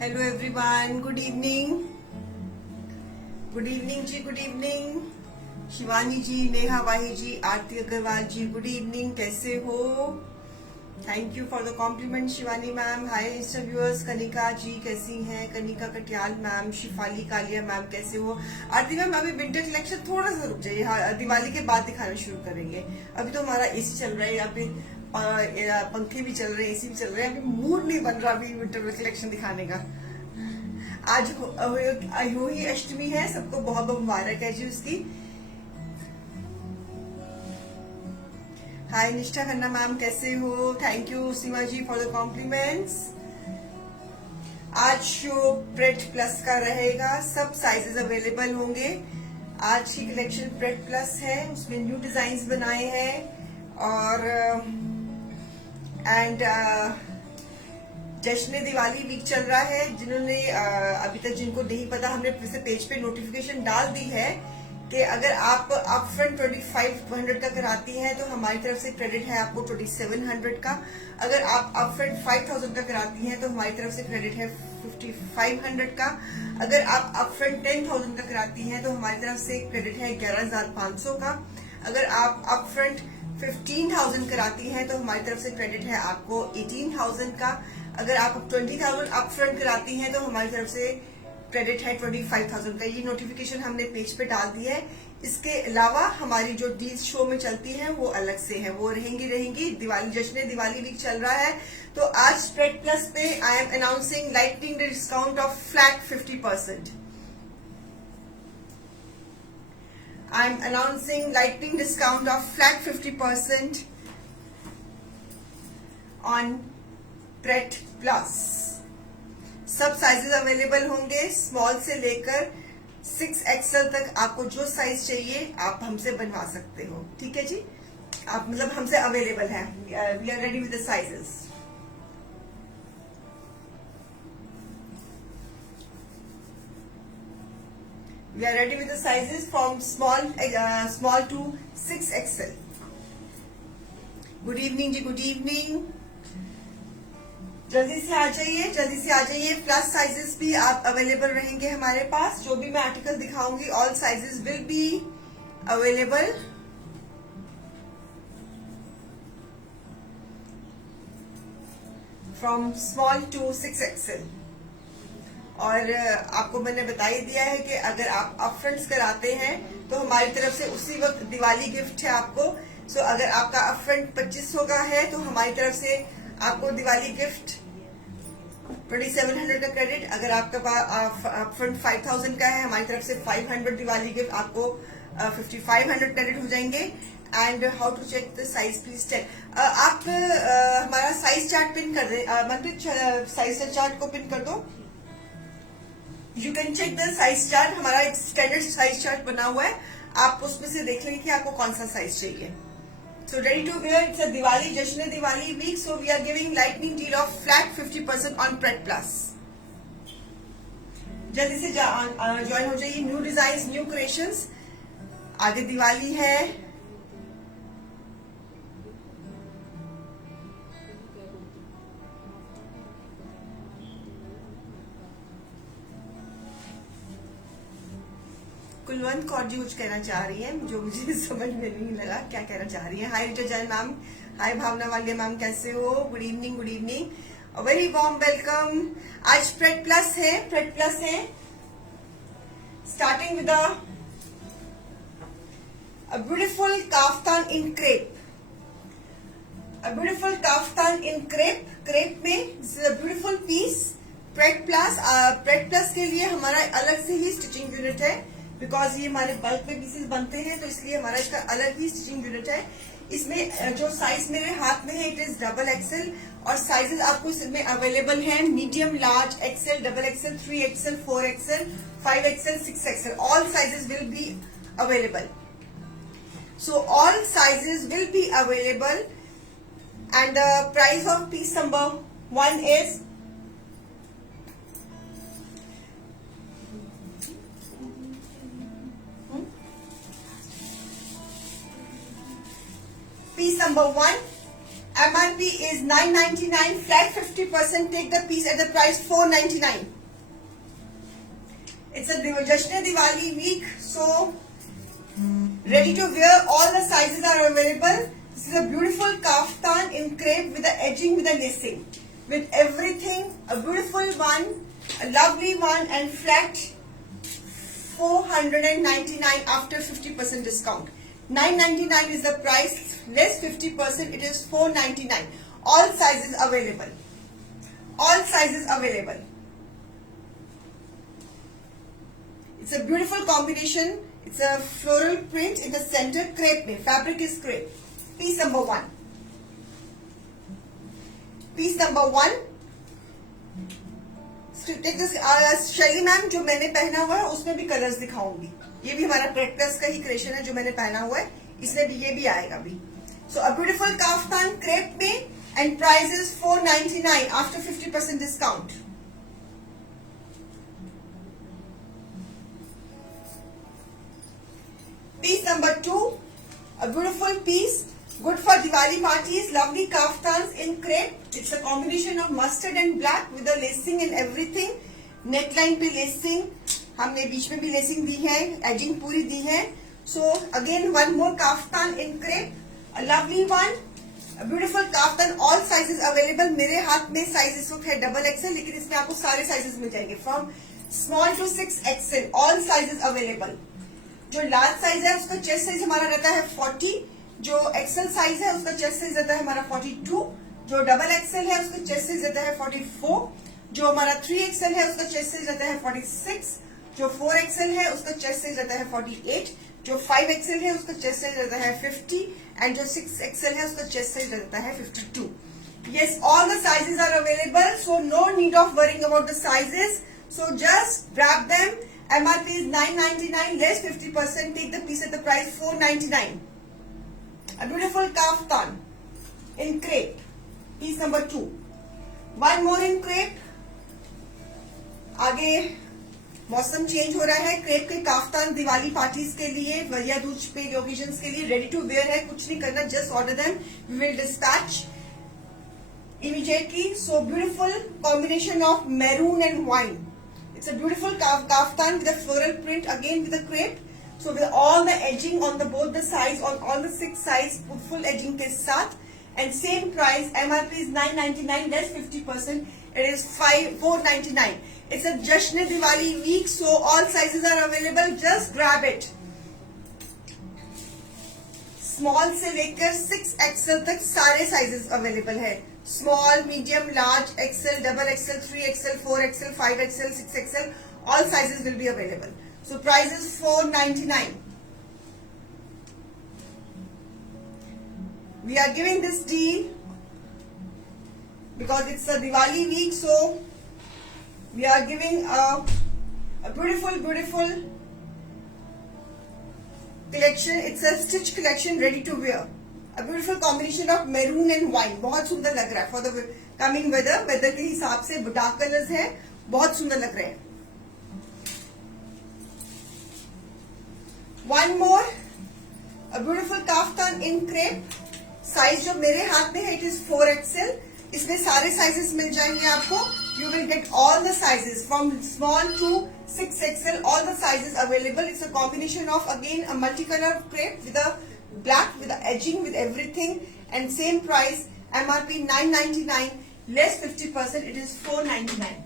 Hello everyone, good evening. Good evening जी, good evening. Shivani ji, Neha Wahi ji, Aarti Agarwal ji, good evening. कैसे हो? Thank you for the compliment Shivani ma'am. Hi insta viewers. Kanika ji कैसी हैं? Kanika Katyal ma'am, Shifali Kalia ma'am कैसे हो? Aarti ma'am, अभी winter collection थोड़ा सा रुक जाइए। हाँ, दिवाली के बाद दिखाना शुरू करेंगे। अभी तो हमारा एसी चल रहा है यहाँ पे, पंखे भी चल रहे हैं, एसी भी चल रहे हैं। अभी मूड नहीं बन रहा अभी विंटर कलेक्शन दिखाने का। आज अहोई अष्टमी है, सबको बहुत बहुत मुबारक है जी उसकी। हाय निष्ठा खन्ना मैम, कैसे हो? Thank you Seema ji for the compliments. आज शो प्रेट प्लस का रहेगा, सब साइजेस अवेलेबल होंगे। आज की कलेक्शन प्रेट प्लस है, उसमें न्यू डिजाइन बनाए हैं और जश्न दिवाली वीक चल रहा है। जिन्होंने अभी तक जिनको नहीं पता, हमने फिर से पेज पे नोटिफिकेशन डाल दी है कि अगर आप अपफ्रंट 2500 का कराती हैं तो हमारी तरफ से क्रेडिट है आपको 2700 का। अगर आप अपफ्रंट 5000 का कराती हैं तो हमारी तरफ से क्रेडिट है 5500 का। अगर आप अपफ्रंट 10000 का कराती हैं तो हमारी तरफ से क्रेडिट है 11500 का। अगर आप अपफ्रंट 15000 कराती हैं तो हमारी तरफ से क्रेडिट है आपको 18000 का। अगर आप 20000 अपफ्रंट कराती हैं तो हमारी तरफ से क्रेडिट है 25000 का। ये नोटिफिकेशन हमने पेज पे डाल दी है। इसके अलावा हमारी जो डील्स शो में चलती हैं वो अलग से है, वो रहेंगी। दिवाली जश्न दिवाली वीक चल रहा है तो आज स्प्रेड प्लस पे I am announcing lightning discount of flat 50%। I am announcing lightning discount of flat 50% on Pret Plus। सब साइजेस अवेलेबल होंगे, स्मॉल से लेकर 6XL तक। आपको जो साइज चाहिए आप हमसे बनवा सकते हो, ठीक है जी। आप मतलब हमसे अवेलेबल है। We are ready with the sizes. We are ready with the sizes from small to 6XL। Good evening ji, good evening. जल्दी से आ जाइए, जल्दी से आ जाइए। प्लस साइजेस भी आप अवेलेबल रहेंगे हमारे पास। जो भी मैं आर्टिकल दिखाऊंगी all sizes will be available. From small to 6XL। और आपको मैंने बता ही दिया है कि अगर आप अपफ्रंट्स कराते हैं तो हमारी तरफ से उसी वक्त दिवाली गिफ्ट है आपको। सो अगर आपका अपफ्रंट 2500 का है तो हमारी तरफ से आपको दिवाली गिफ्ट 2700 का क्रेडिट। अगर आपका अपफ्रंट 5000 का है, हमारी तरफ से 500 दिवाली गिफ्ट, आपको 5500 क्रेडिट हो जाएंगे। And how to check the size please check. आप हमारा साइज चार्ट पिन कर दे, मनप्रीत साइज चार्ट को पिन कर दो। You can check the size chart. हमारा एक स्टैंडर्ड साइज चार्ट बना हुआ है, आप उसमें से देख लेंगे कि आपको कौन सा साइज चाहिए। So ready to wear, it's a Diwali जश्न Diwali week, so we are giving lightning deal off flat 50% on pret plus. जल्दी से ज्वाइन हो जाइए। New design, new creations. आगे दिवाली है। कुलवंत कौर जी कुछ कहना चाह रही हैं, जो मुझे समझ में नहीं लगा क्या कहना चाह रही हैं। Hi Richa Jain ma'am, hi Bhavna Walia ma'am, कैसे हो? Good evening, good evening. Very warm welcome. आज प्रेट प्लस है, प्रेट प्लस है। Starting with a beautiful kaftan in crepe. A beautiful kaftan in crepe. Crepe में this is a beautiful piece. Pret plus, pret plus के लिए हमारा अलग से ही स्टिचिंग यूनिट है, बिकॉज ये हमारे बल्क में पीसेस बनते हैं तो इसलिए हमारा इसका अलग ही स्टिचिंग यूनिट है। इसमें जो साइज मेरे हाथ में है इट इज XXL और साइजेस आपको इसमें अवेलेबल हैं medium, large, XL, XXL, 3XL, 4XL, 5XL, 6XL। All sizes will be available. So all sizes will be available and the price of peace number 1 is piece number 1 MRP is 999, flat 50%, take the piece at the price 499. It's a Jashn Diwali week, so ready to wear, all the sizes are available. This is a beautiful kaftan in crepe with the edging, with the lacing, with everything, a beautiful one, a lovely one, and flat 499 after 50% discount. 999 is the price, less 50%, it is 499. All sizes available. All sizes available. It's a beautiful combination. It's a floral print in the center, crepe mein. Fabric is crepe. Piece number 1. Piece number 1. Take this, शैली ma'am जो मैंने पहना हुआ है उसमें भी colours दिखाऊंगी. ये भी हमारा प्रैक्टिस का ही क्रिएशन है जो मैंने पहना हुआ है, इसमें भी ये भी आएगा भी. So a beautiful kaftan crepe में, and price is 499 after 50% discount. Piece number 2, a beautiful piece, good for Diwali parties, lovely kaftans in crepe. It's a combination of mustard and black with the lacing and everything. Neckline पे lacing, हमने बीच में भी lacing दी है, edging पूरी दी है. So again one more kaftan in crepe, a lovely one, a beautiful kaftan, all sizes available. मेरे हाथ में size इस वक्त है double XL, लेकिन इसमें आपको सारे sizes मिल जाएंगे from small to 6XL, all sizes available. जो लार्ज साइज है उसका चेस्ट साइज हमारा रहता है 40, जो एक्सेल साइज है उसका चेस्ट साइज रहता है हमारा 42, जो डबल एक्सेल है उसका चेस्ट साइज रहता है 44, जो हमारा 3XL है उसका चेस्ट साइज रहता है 46, जो 4XL है उसका चेस्ट साइज रहता है 48, जो 5XL है उसका चेस्ट साइज रहता है 50, एंड जो 6XL है उसका चेस्ट साइज रहता है 52. Yes, all the sizes are available, so no need of worrying about the sizes. So just grab them. MRP is 999, less 50%, take the piece at the price 499. A beautiful kaftan in crepe, piece number 2. One more in crepe. आगे मौसम change हो रहा है, crepe के kaftan Diwali parties के लिए, वरिया दूज पे ओकेजन्स के लिए रेडी टू वेयर है. कुछ नहीं करना, just order them, we will dispatch immediately. So beautiful combination of maroon and wine. It's a beautiful kaftan with a floral print, again with a crepe. So with all the edging on the both the sides, on all the 6 sides, full edging के साथ, and same price. MRP is 999, less 50%. It is 499. It's a Jashn Diwali week, so all sizes are available. Just grab it. Small से लेकर 6XL तक सारे sizes available है. Small, medium, large, XL, double XL, 3XL, 4XL, 5XL, 6XL, all sizes will be available. So price is 499. We are giving this deal because it's a Diwali week, so we are giving a beautiful, beautiful collection. It's a stitch collection ready to wear. A beautiful combination of maroon and wine. बहुत सुंदर लग रहा है for the coming weather. Weather के हिसाब से dark colours हैं, बहुत सुंदर लग रहे हैं. One more, a beautiful kaftan in crepe. Size जो मेरे हाथ में है it is 4XL. इसमें सारे साइजेस मिल जाएंगे आपको. You will get all the sizes from small to 6XL. All the sizes available. It's a combination of again a multicolor crepe with a black with the edging with everything, and same price. MRP 999, less 50%. It is 499.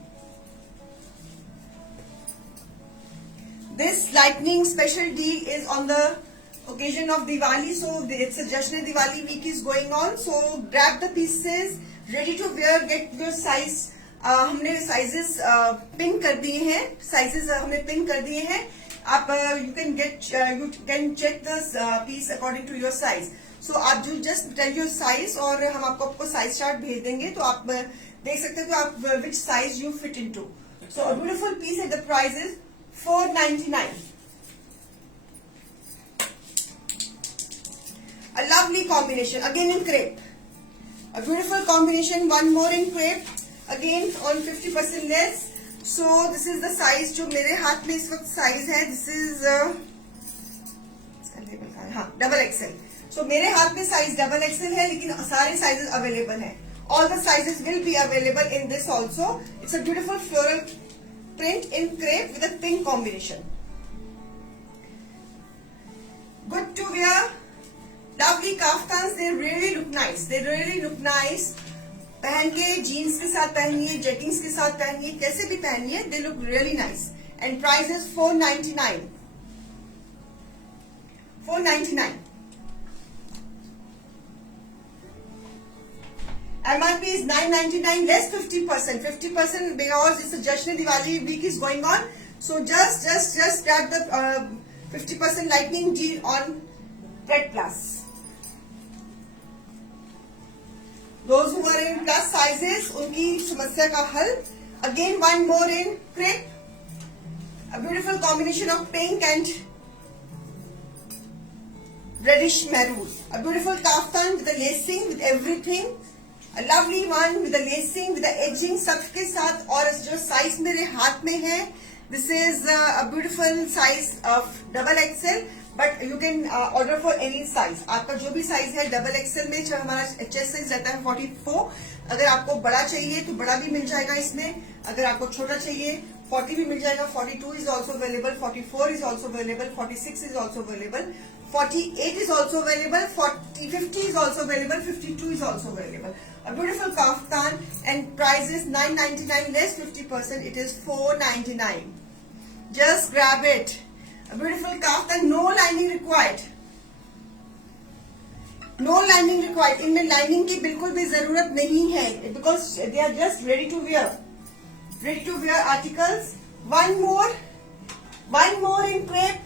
This lightning special deal is on the occasion of Diwali, so it's a Jashn Diwali week is going on. So grab the pieces, ready to wear. Get your size. हमने sizes pin कर दिए हैं. Sizes हमने pin कर दिए हैं. आप you can check this piece according to your size. So आप जो just tell your size और हम आपको size chart भेज देंगे, तो आप देख सकते हो कि आप which size you fit into. So a beautiful piece at the price is 499. A lovely combination again in crepe. A beautiful combination. One more in crepe, again on 50% less. So this is the size जो मेरे हाथ में इस वक्त size है. This is हाँ double XL. सो मेरे हाथ में साइज डबल एक्सएल है, लेकिन सारे साइजेस अवेलेबल हैं. All the sizes will be available in this also. It's a beautiful floral print in crepe with a pink combination. Good to wear. Lovely kaftans. They really look nice. They really look nice. पहन के jeans के साथ पहनिए, jeggings के साथ पहनिए, कैसे भी पहनिए. They look really nice. And price is $499. $499. MRP is $999 less 50%. 50% because it's a Jashn Diwali week is going on. So just grab the 50% lightning deal on Red Plus. Those who are in plus sizes, उनकी समस्या का हल. Again one more in crepe. A beautiful combination of pink and reddish maroon. A beautiful kaftan with the lacing with everything. A lovely one with the lacing with the edging सबके साथ. और जो size मेरे हाथ में है, this is a beautiful size of double XL, but you can order for any size. आपका जो भी साइज है डबल एक्सएल में, जो हमारा चेस्ट साइज रहता है 44. अगर आपको बड़ा चाहिए तो बड़ा भी मिल जाएगा इसमें. अगर आपको छोटा चाहिए 40 भी मिल जाएगा. 42 is also available. 44 is also available. 46 is also available. 48 is also available. 50 is also available. 52 is also available. A beautiful kaftan and price is $999 less 50%. It is $499. Just grab it. A beautiful kaftan, no lining required. No lining required. इनमें lining की बिल्कुल भी जरूरत नहीं है, because they are just ready to wear. Ready to wear articles. One more in crepe.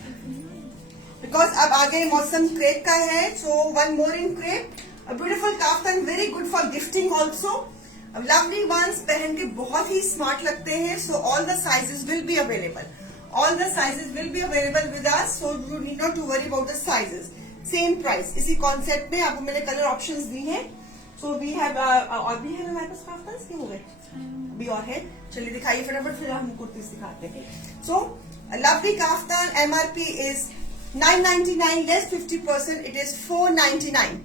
Because अब आगे मौसम क्रेप का है, so one more in crepe. A beautiful kaftan, very good for gifting also. Lovely ones, पहन के बहुत ही smart लगते हैं. So all the sizes will be available. All the sizes will be available with us, so you need not to worry about the sizes. Same price. इसी concept में आपको मैंने colour options दी हैं. So we have और भी है हमारे पास काफ्तान्स के हो गए. अभी और है. चलिए दिखाइए फटाफट, फिर हम कुर्तीस दिखाते हैं. So a lovely kaftan. MRP is $999 less 50%. It is $499.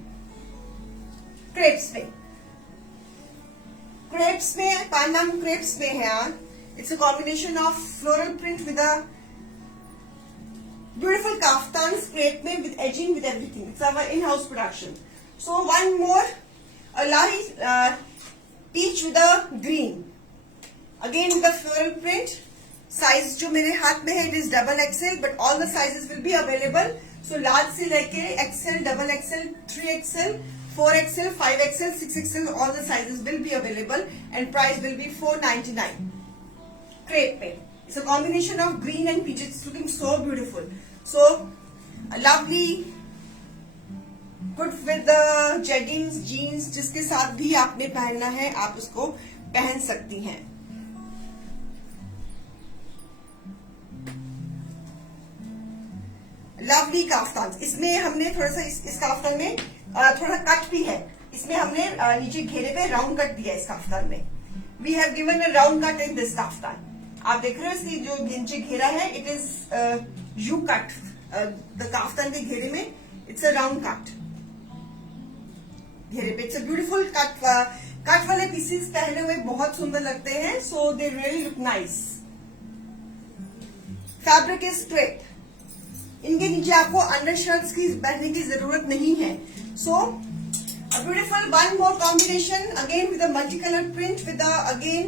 Crabs में पानम क्रेप्स में है. It's a combination of floral print with a beautiful kaftans crepe में with edging with everything. It's our in-house production. So one more, a light peach with a green. Again with the floral print. Size जो मेरे हाथ में है, it is double XL, but all the sizes will be available. So large से लेके XL, double XL, 3XL, 4XL, 5XL, 6XL, all the sizes will be available and price will be $499. Crepe पे. It's a combination of green and peach. It's looking so beautiful. So a lovely, good with the jeggings, jeans, जिसके साथ भी आपने पहनना है, आप उसको पहन सकती हैं. Lovely kaftan. इसमें हमने थोड़ा सा इस काफ्तान में थोड़ा कट भी है. इसमें हमने नीचे घेरे पे राउंड कट दिया. इस काफ्तान में we have given a round cut in this kaftan. आप देख रहे हो इसकी जो नीचे घेरा है, it is U cut. The kaftan के घेरे में इट्स अ राउंड कट घेरे पे. It's a beautiful cut. Cut वाले पीसेस पहने हुए बहुत सुंदर लगते हैं. So they really look nice. Fabric is straight. इनके नीचे आपको अंडर शर्ट्स की पहनने की जरूरत नहीं है. सो a beautiful one more combination again with a multicolor print with the again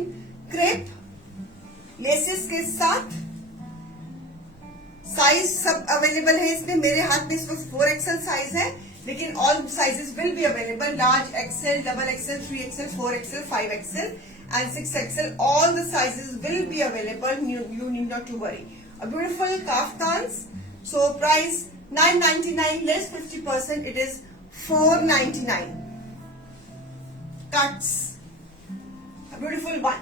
crepe laces के साथ. साइज सब अवेलेबल है इसमें. मेरे हाथ में इस वक्त 4XL साइज है, लेकिन all sizes will be available. Large XL, double XL, 3XL, 4XL, 5XL and 6XL. All the sizes will be available. You need not to worry. A beautiful kaftans. So price $999 less 50%. It is $499. Cuts. A beautiful one.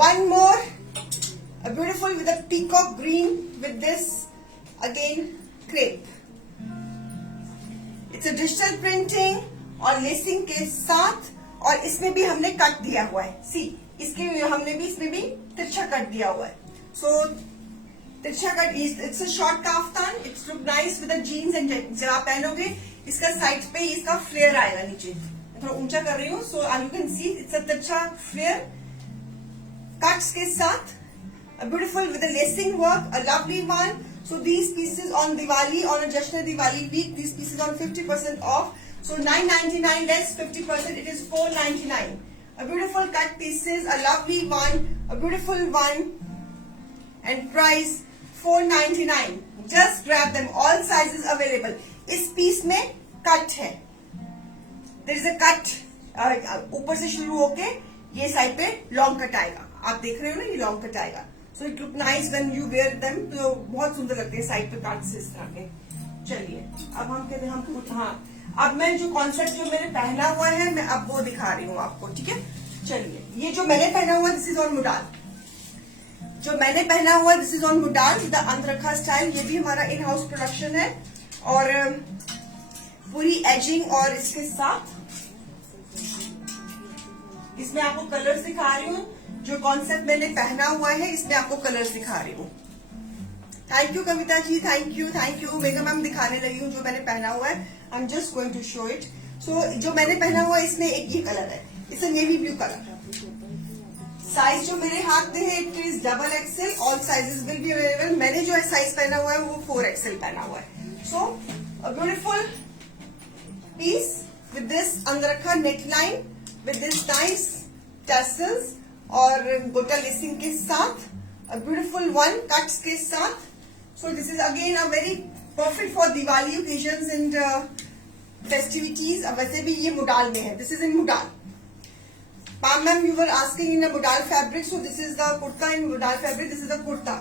One more. A beautiful with a peacock green with this again crepe. It's a digital printing और lacing के साथ. और इसमें भी हमने cut दिया हुआ है. सी इसके हमने भी इसमें भी तिरछा कट दिया हुआ है. सो तिरछा cut, it's a short kaftan, it's look nice with the jeans and jacket. जब आप पहनोगे इसका साइड पे इसका फ्लेयर आएगा नीचे, थोड़ा ऊंचा कर रही हूँ, सो you can see it's a तिरछा फ्लेयर कट्स के साथ, beautiful with lacing work, a lovely one. So these pieces on Diwali, on a Jashn Diwali week, these pieces on 50% off. So 999 less 50%, it is 499. A beautiful cut pieces, a lovely one, a beautiful one, and price 499. Just grab them. All sizes available. इस piece में cut है, there is a cut, ऊपर से शुरू होके ये side पे long cut आएगा। आप देख रहे हो ना, ये लॉन्ग कट आएगा। So it look nice when you wear them, तो बहुत सुंदर लगते हैं साइड पे कट से इस तरह के। चलिए अब हम कहते हैं हम, हाँ अब मैं जो कॉन्सेप्ट जो मैंने पहना हुआ है मैं अब वो दिखा रही हूँ आपको, ठीक है। चलिए ये जो मैंने पहना हुआ दिस इज ऑन मुडाल, जो मैंने पहना हुआ this is on modal the angrakha style. ये भी हमारा इन हाउस प्रोडक्शन है और पूरी एजिंग, और इसके साथ इसमें आपको कलर्स दिखा रही हूँ। जो कॉन्सेप्ट मैंने पहना हुआ है इसमें आपको कलर्स दिखा रही हूँ। Thank you Kavita ji, thank you thank you. Megha ma'am दिखाने लगी हूँ जो मैंने पहना हुआ है। I am just going to show it. So जो मैंने पहना हुआ है इसमें एक ये कलर है, it's a navy blue colour. Size जो मेरे हाथ में है it is double XL, all sizes will be available. मैंने जो साइज पहना हुआ है वो 4XL पहना हुआ है। So a beautiful piece with this angrakha neckline, with this nice tassels और गोटा लेसिंग के साथ, अ ब्यूटीफुल वन कट्स के साथ। सो this is again a very perfect for Diwali occasions and festivities. वैसे भी ये मुडाल में है, this is in मुडाल। Pam ma'am, you were asking in a modal fabric, so this is the kurta in modal fabric. This is the kurta.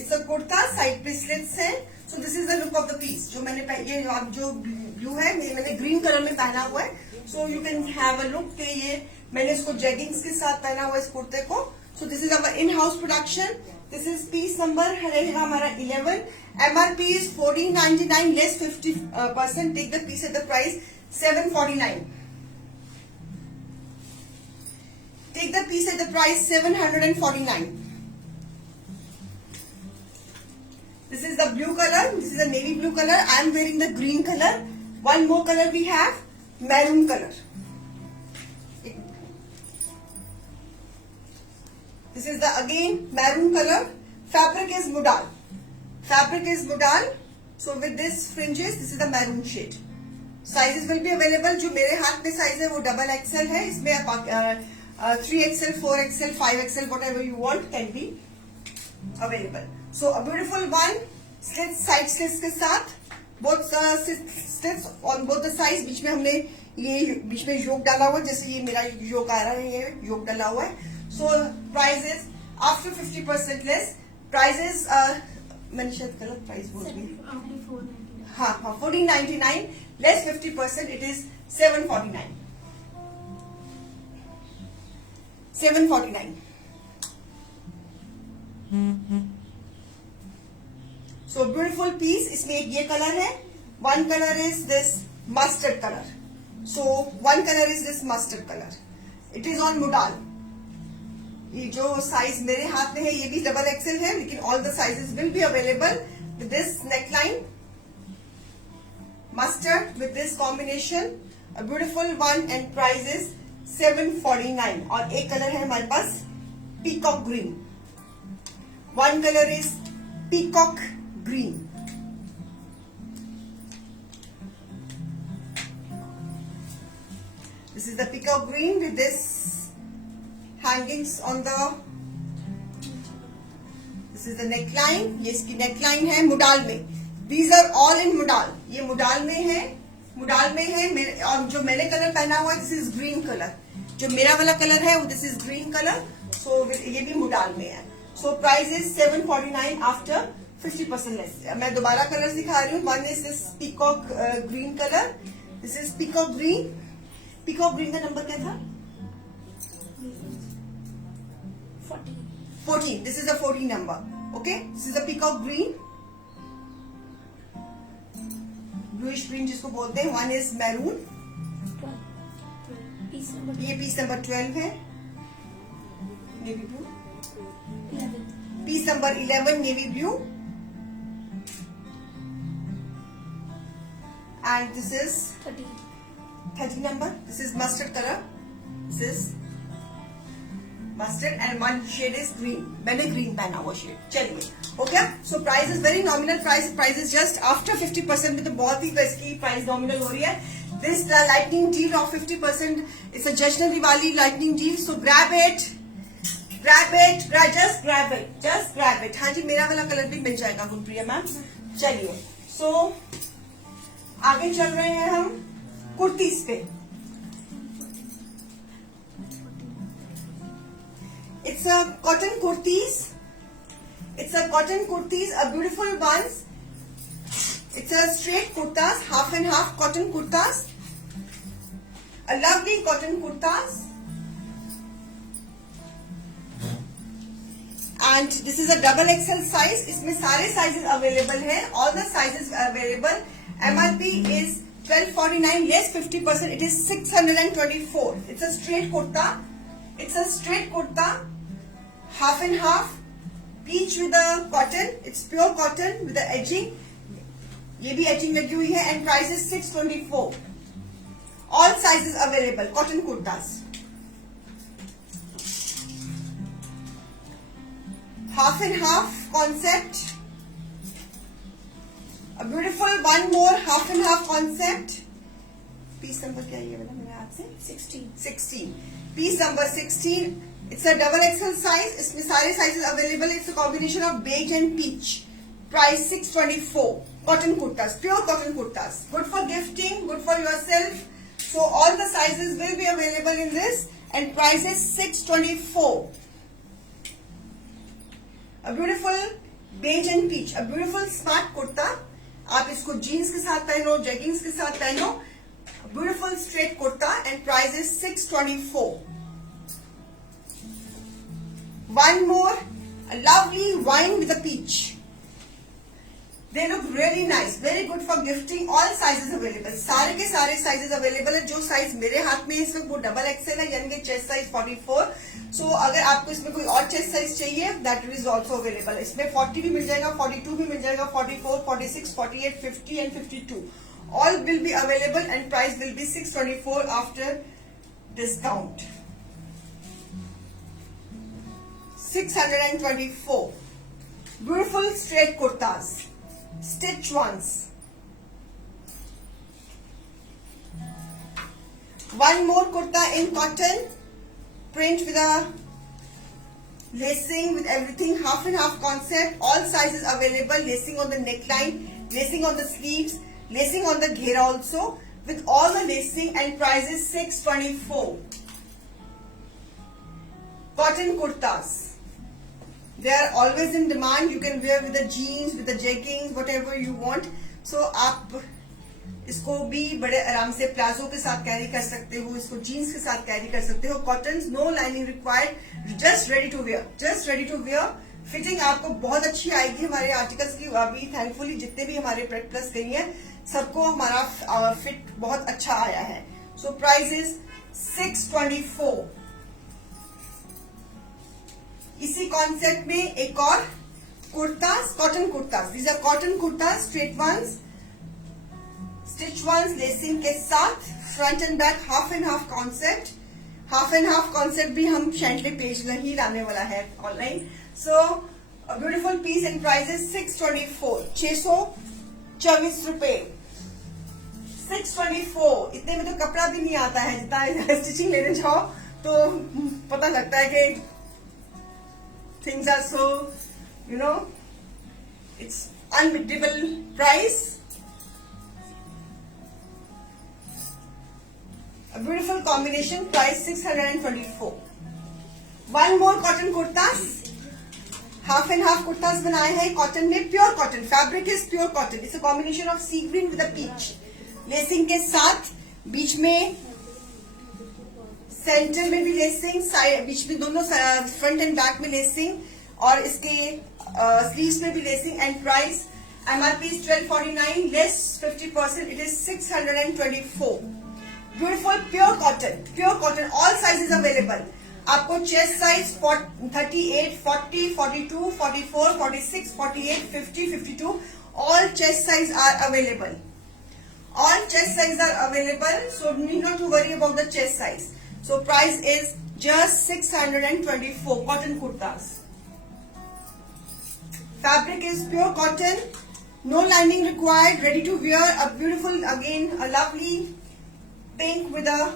It's a kurta, side पे slits है. So this is the look of the piece. जो मैंने ये आप जो blue है मैंने green colour में पहना हुआ है. So you can have a look के ये मैंने इसको जेगिंग्स के साथ पहना हुआ है इस कुर्ते को. So this is our in-house production. This is piece number है हमारा 11. MRP is 1499 less 50%. Take the piece at the price 749. Take the piece at the price 749. This is the blue color. This is a navy blue color. I am wearing the green color. One more color we have, maroon color. This is the again maroon color. Fabric is modal. Fabric is modal. So with this fringes, this is the maroon shade. Sizes will be available. जो मेरे हाथ में size है वो double XL है. इसमें आप 3XL, 4XL, 5XL, whatever you want can be available. So a beautiful one, slits, side slits के साथ, both slits on both the sides. बीच में हमने ये बीच में योक डाला हुआ है, जैसे ये मेरा योक आ रहा है, ये योक डाला हुआ है. So price is after 50% less. Price is मैंने शायद गलत प्राइस बोल दी. हाँ 1499 less 50%. It is 749. 749. So beautiful piece. इसमें एक ये कलर है. One color is this mustard color. So one color is this mustard color. It is on modal. ये जो साइज मेरे हाथ में है ये भी डबल एक्सएल है, लेकिन all the sizes will be available with this neckline. Mustard with this combination. A beautiful one and price is 749. और एक कलर है हमारे पास peacock green. One colour is peacock green. This is the peacock green with this hangings on the. This is the neckline. ये इसकी neckline है modal में. These are all in modal. ये मुडाल में है, मुडाल में है. और जो मैंने कलर पहना हुआ है दिस इज ग्रीन कलर. जो मेरा वाला कलर है वो दिस इज ग्रीन कलर. सो ये भी मुडाल में है. So price is 749 after 50% less. मैं दोबारा कलर दिखा रही हूँ. One is this peacock green colour. This is peacock green. Peacock green का नंबर क्या था? 14. This is the 14 number. Okay, this is the peacock green, bluish green जिसको बोलते हैं. One is maroon. ये पीस नंबर 12 है, navy blue. Piece number 11 navy blue. and this is 30 number. This is mustard color. This is mustard and one shade is green. मैंने green पहना हुआ shade. चलिए, okay? So price is very nominal price. Price is just after 50% में तो बहुत ही इसकी price nominal हो रही है. This lightning deal of 50%. It's a Jashn Diwali lightning deal. So grab it, just grab it. हाँ जी, मेरा वाला कलर भी मिल जाएगा गुणप्रिया मैम. चलिए, so आगे चल रहे हैं हम कुर्तीज पे. It's a cotton kurtis. A beautiful ones. It's a straight kurtas, half and half cotton kurtas. A lovely cotton kurtas. And this is a double XL size. इसमें सारे sizes available हैं. All the sizes available. MRP is 1249 less 50%. It is 624. It's a straight kurta. Half and half. Peach with the cotton. It's pure cotton with the edging. ये भी edging लगी हुई है. And price is 624. All sizes available. Cotton kurtas. Half and half concept. A beautiful one more half and half concept. Piece number क्या है ये वाला मैंने आपसे 16. Piece number 16. It's a double XL size. इसमें सारे sizes available. It's a combination of beige and peach. Price 624. Cotton kurtas, pure cotton kurtas. Good for gifting, good for yourself. So all the sizes will be available in this, and price is 624. A beautiful beige and peach. A beautiful smart kurta. आप इसको jeans के साथ पहनो, jeggings के साथ पहनो. Beautiful straight kurta and price is 624. One more, a lovely wine with a peach. They look really nice, very good for gifting. All sizes available. सारे के सारे sizes available है. जो size मेरे हाथ में है इसमें वो double XL है, यानी कि chest size 44. So अगर आपको इसमें कोई और chest size चाहिए, that is also available. इसमें 40 भी मिल जाएगा, 42 भी मिल जाएगा, 44, 46, 48, 50 and 52. All will be available and price will be 624 after discount. 624. Beautiful straight kurtas. Stitch ones. One more kurta in cotton, print with a lacing with everything, half and half concept. All sizes available. Lacing on the neckline, lacing on the sleeves, lacing on the ghera also, with all the lacing, and price is 624. Cotton kurtas. They are always in demand. You can wear with the jeans, with the jeggings, whatever you want. So आप इसको भी बड़े आराम से palazzo के साथ carry कर सकते हो, इसको जीन्स के साथ कैरी कर सकते हो. Cottons, no lining required, just ready to wear. Fitting आपको बहुत अच्छी आएगी. हमारे आर्टिकल्स की अभी थैंकफुली जितने भी हमारे प्रेट प्लस गई हैं सबको हमारा फिट बहुत अच्छा आया है. So price is 624. इसी कॉन्सेप्ट में एक और kurtas, cotton kurtas. These are cotton kurtas, straight ones, stitch ones, lacing के साथ, front and back, half and half concept. Half and half concept भी हम शैंटले पेज में ही लाने वाला है online. So beautiful piece and price is 624. 624 रुपए. 624. इतने में तो कपड़ा भी नहीं आता है. जितना स्टिचिंग लेने जाओ तो पता लगता है कि things are so, it's unbeatable price. A beautiful combination, price 624. One more cotton kurtas. Half and half kurtas बनाए हैं cotton में, pure cotton. Fabric is pure cotton. It's a combination of sea green with a peach. Lacing के साथ, बीच में centre में भी lacing, side बीच में दोनों फ्रंट एंड बैक में लेसिंग, और इसके स्लीव्स में भी lacing. And price MRP is 1249 less 50%. It is 624. Beautiful pure cotton. All sizes available. आपको chest size 38, 40, 42, 44, 46, 48, 50, 52. All chest size are available. All chest size are available, so need not to worry about the chest size. So price is just 624 cotton kurtas. Fabric is pure cotton, no lining required, ready to wear. A beautiful, again a lovely pink with a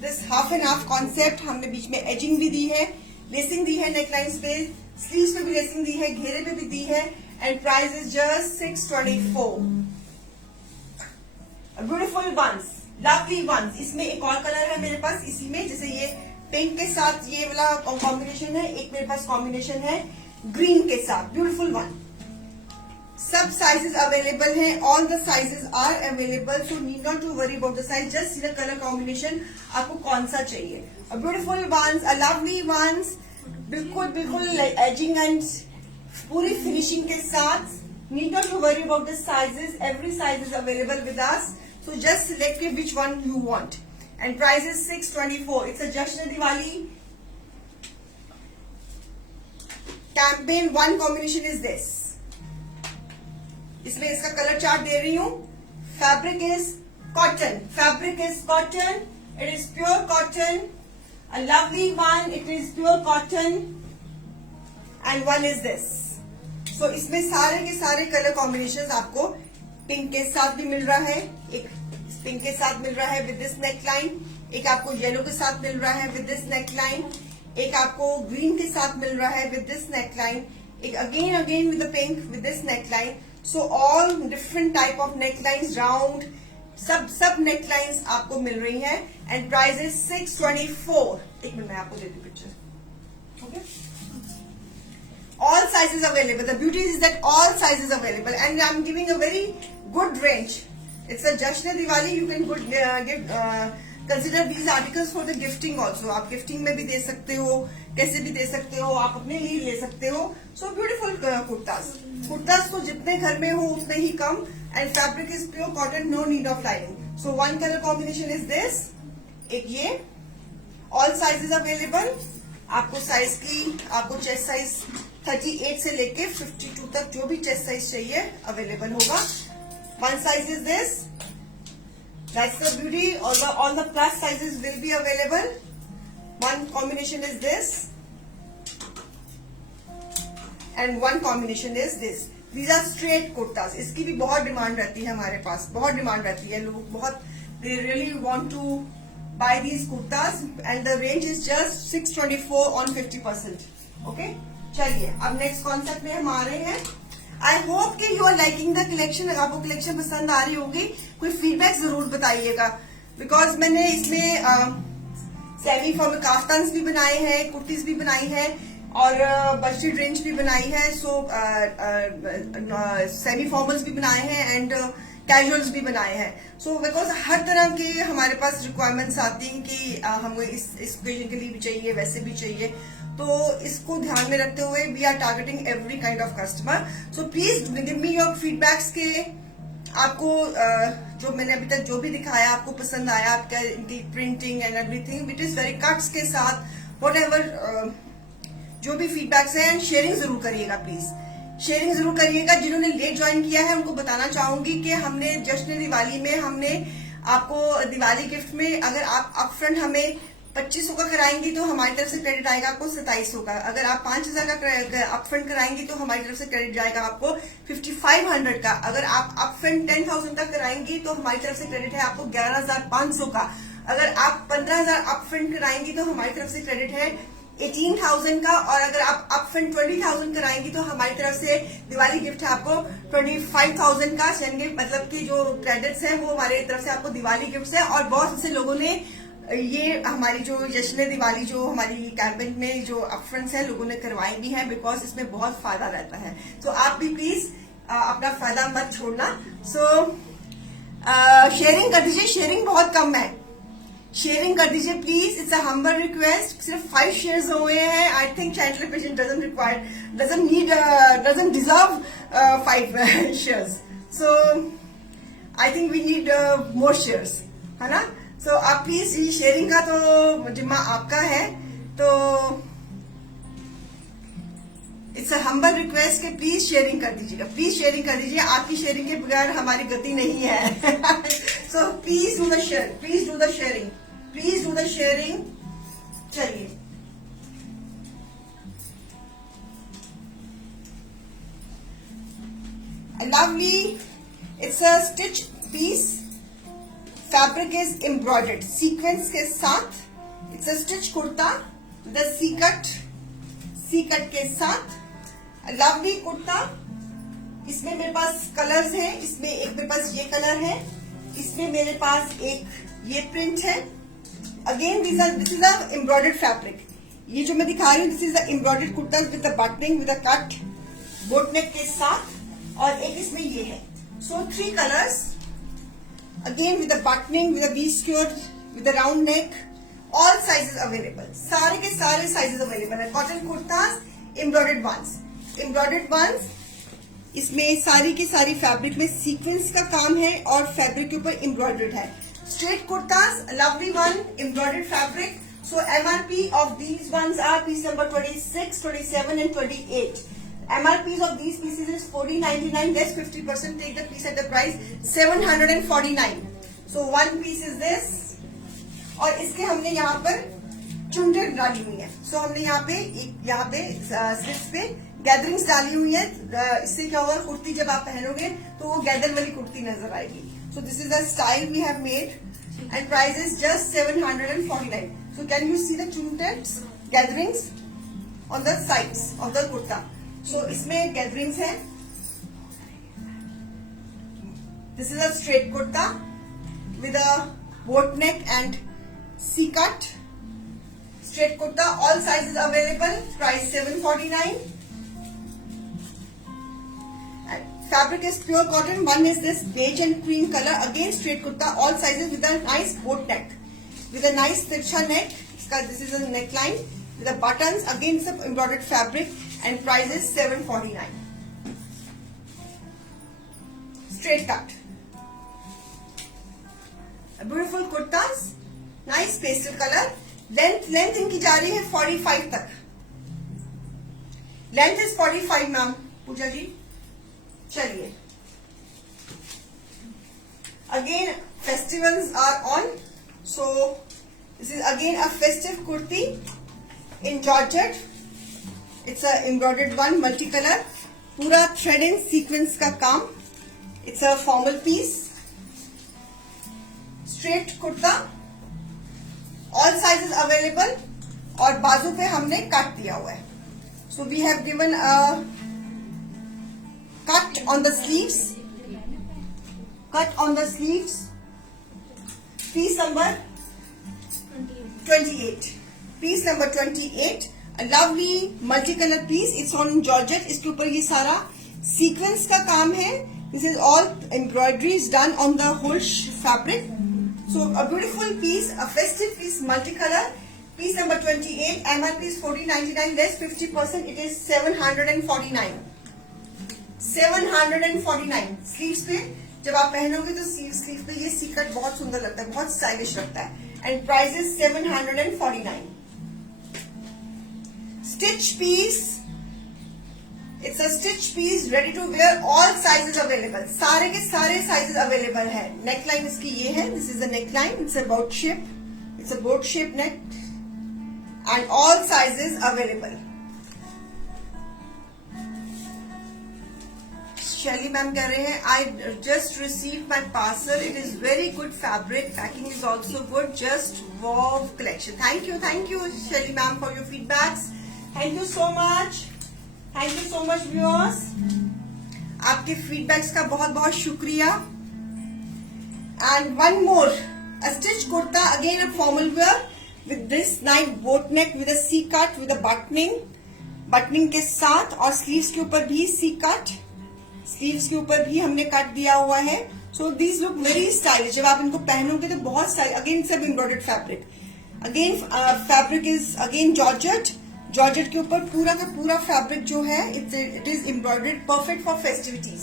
this half and half concept. हमने बीच में edging भी दी है, lacing दी है necklines पे, sleeves पे भी lacing दी है, घेरे पे भी दी है, and price is just 624. Beautiful ones, lovely ones. इसमें एक और कलर है मेरे पास इसी में, जैसे ये पिंक के साथ ये वाला कॉम्बिनेशन है, एक मेरे पास कॉम्बिनेशन है ग्रीन के साथ. Beautiful one. सब साइजेस अवेलेबल हैं, all the sizes are available, so need not to worry about the size, just see the colour combination आपको कौन सा चाहिए. A beautiful ones, a lovely ones, बिल्कुल बिल्कुल एजिंग एंड पूरी फिनिशिंग के साथ. Need not to worry about the sizes, every size is available with us. So just select which one you want, and price is 624. It's a Jashn Diwali campaign. One combination is this. इसमें इसका colour chart दे रही हूँ. Fabric is cotton. Fabric is cotton. It is pure cotton. A lovely one. It is pure cotton. And one is this. So इसमें सारे के सारे colour combination आपको pink के साथ भी मिल रहा है, एक पिंक के साथ मिल रहा है विद दिस नेकलाइन, एक आपको येलो के साथ मिल रहा है विद दिस नेकलाइन, एक आपको ग्रीन के साथ मिल रहा है विद दिस नेकलाइन, एक again with the pink with this neckline. So all different type of necklines, round, सब नेकलाइंस आपको मिल रही है. And price is 624. एक मिनट मैं आपको देती picture. Okay, all sizes available. The beauty is that all sizes available, and I'm giving a very good range. It's a Jashn Diwali. You can consider these articles for the gifting also. आप gifting में भी दे सकते हो, कैसे भी दे सकते हो, आप अपने लिए ले सकते हो. So beautiful kurtas. कुर्तास तो जितने घर में हो उतने ही कम. And fabric is pure cotton, no need of lining. So one color combination is this. एक ये. All sizes available. आपको साइज की, आपको चेस्ट साइज 38 से लेके 52 तक जो भी चेस्ट साइज चाहिए अवेलेबल होगा. One size is this. That's the beauty. All the plus sizes will be available. One combination is this and one combination is this. These are straight kurtas. इसकी भी बहुत डिमांड रहती है हमारे पास, बहुत डिमांड रहती है. लोग बहुत, they really want to buy these kurtas, and the range is just 624 on 50%. Okay, चलिए अब नेक्स्ट कॉन्सेप्ट में हम आ रहे हैं. आई होप कि you are liking the collection. अगर आपको कलेक्शन पसंद आ रही होगी, कोई फीडबैक जरूर बताइएगा, बिकॉज मैंने इसमें सेमी फॉर्मल काफ्तान्स भी बनाए हैं, कुर्तीज भी बनाई है, और बजटेड रेंज भी बनाई है. सो सेमी फॉर्मल्स भी बनाए हैं एंड कैजुअल्स भी बनाए हैं. सो बिकॉज हर तरह के हमारे पास रिक्वायरमेंट्स आती हैं कि हमें इस ओकेजन के लिए भी चाहिए, वैसे भी चाहिए. तो इसको ध्यान में रखते हुए we are targeting every kind of customer. So please give me your feedbacks के आपको जो मैंने अभी तक जो भी दिखाया आपको पसंद आया, आपका इनकी printing and everything, it is very cuts के साथ, व्हाटएवर जो भी फीडबैक्स है. एंड शेयरिंग जरूर करिएगा, प्लीज शेयरिंग जरूर करिएगा. जिन्होंने लेट ज्वाइन किया है उनको बताना चाहूंगी कि हमने जश्न दिवाली में हमने आपको दिवाली गिफ्ट में, अगर आप अपफ्रंट हमें 2500 का कराएंगी तो हमारी तरफ से क्रेडिट आएगा आपको 2700 का. अगर आप 5000 का अपफ्रंट कराएंगी तो हमारी तरफ से क्रेडिट जाएगा आपको 5500 का. अगर आप अपफ्रंट 10,000 का कराएंगी तो हमारी तरफ से क्रेडिट है आपको 11,500 का. अगर आप 15,000 अपफ्रंट कराएंगी तो हमारी तरफ से क्रेडिट है 18,000 का. और अगर आप अपफ्रंट 20,000 कराएंगी तो हमारी तरफ से दिवाली गिफ्ट है आपको 25,000 का. मतलब कि जो क्रेडिट्स हैं वो हमारी तरफ से आपको दिवाली गिफ्ट है. और बहुत से लोगों ने ये हमारी जो जश्न दिवाली जो हमारी कैंपेन में जो अपफ्रंट्स है लोगों ने करवाई भी है, बिकॉज इसमें बहुत फायदा रहता है. तो आप भी प्लीज अपना फायदा मत छोड़ना. सो शेयरिंग कर दीजिए, शेयरिंग बहुत कम है, शेयरिंग कर दीजिए please. It's a humble request. सिर्फ 5 शेयर्स हुए हैं. I think channel pageant doesn't deserve 5 shares. So I think we need more shares, है ना. सो आप प्लीज शेयरिंग का तो जिम्मा आपका है. तो इट्स अ हम्बल रिक्वेस्ट कि प्लीज शेयरिंग कर दीजिएगा, प्लीज शेयरिंग कर दीजिए, आपकी शेयरिंग के बगैर हमारी गति नहीं है। So please do the share, please do the sharing, please do the sharing. चलिए, lovely, it's a stitch piece, fabric is embroidered sequence के साथ, it's a stitch kurta the C cut के साथ, lovely kurta। इसमें मेरे पास colours हैं, इसमें एक मेरे पास ये कलर है, इसमें मेरे पास एक ये प्रिंट है। Again this is a embroidered fabric. ये जो मैं दिखा रही हूँ this is the embroidered kurta with the buttoning with the cut boat neck के साथ, और एक इसमें ये है। So 3 colours again with the buttoning with the V square with the round neck, all sizes available, सारे के सारे साइजेस अवेलेबल है। कॉटन कुर्तास एम्ब्रॉयडर्ड वंस, इसमें सारी की सारी फैब्रिक में सीक्वेंस का काम है और फैब्रिक के ऊपर एम्ब्रॉयडर्ड है। Straight kurtas, lovely one, embroidered fabric. So MRP of these ones are piece number 26, 27 and 28. MRPs of these pieces is 14.99 less 50%, take the piece at the price 749. So one piece is this, और इसके हमने यहाँ पर चुनटें डाली हुई है। सो हमने यहाँ पे स्लिप्स पे गैदरिंग्स डाली हुई है। इससे क्या होगा, कुर्ती जब आप पहनोगे तो वो गैदर वाली कुर्ती नजर आएगी। So this is the style we have made and price is just 749. So can you see the चुनटेट्स gatherings on the sides of the kurta. So इसमें गैदरिंग्स है। This is a straight kurta with a boat neck and C cut straight kurta, all sizes available, price 749. And fabric is pure cotton. One is this beige and cream color, again straight kurta, all sizes with a nice boat neck, with a nice tircha neck. This is a neckline with the buttons, again it's a embroidered fabric and price is 749. Straight cut, a beautiful kurtas, nice pastel color. Length इनकी जा रही है 45 तक, length is 45 ma'am Pooja ji. चलिए, again festivals are on, so this is again a festive kurti in georgette. It's a embroidered one, multi colour, पूरा thread in sequence का काम। It's a formal piece, straight kurta, all sizes available, और बाजू पे हमने cut दिया हुआ है। So we have given a cut on the sleeves, piece number 28, piece number 28, a lovely multi colour piece. It's on georgette, इसके ऊपर ये सारा सीक्वेंस का काम है। This is all embroidery is done on the whole fabric. So a beautiful piece, a festive piece, multicolor, piece number 28, MRP is 14.99 less 50%, it is 749. 749 sleeves पे जब आप पहनोगे तो स्लीव्स पे ये सी कट बहुत सुंदर लगता है, बहुत स्टाइलिश लगता है, and price is 749. Stitch piece, it's a stitch piece ready to wear, all sizes available, सारे के सारे साइजेस अवेलेबल है। नेकलाइन इसकी ये है, this is a neckline, it's a boat shape, it's a boat shape neck and all sizes available. Shaily ma'am कह रहे हैं I just receive my parcel, it is very good fabric, packing is also good, just wow collection. Thank you Shaily ma'am for your feedbacks, thank you so much, thank you so much viewers, आपके feedbacks का बहुत बहुत शुक्रिया। And one more, a stitch kurta, again a formal wear with this nice boat neck with a C cut with a buttoning के साथ, और sleeves के ऊपर भी सी कट, स्लीव्स के ऊपर भी हमने कट दिया हुआ है। So these look very stylish, जब आप इनको पहनोगे तो बहुत स्टाइल। अगेन सब embroidered fabric, again fabric is again georgette के ऊपर पूरा का पूरा फैब्रिक जो है it is embroidered, perfect for festivities,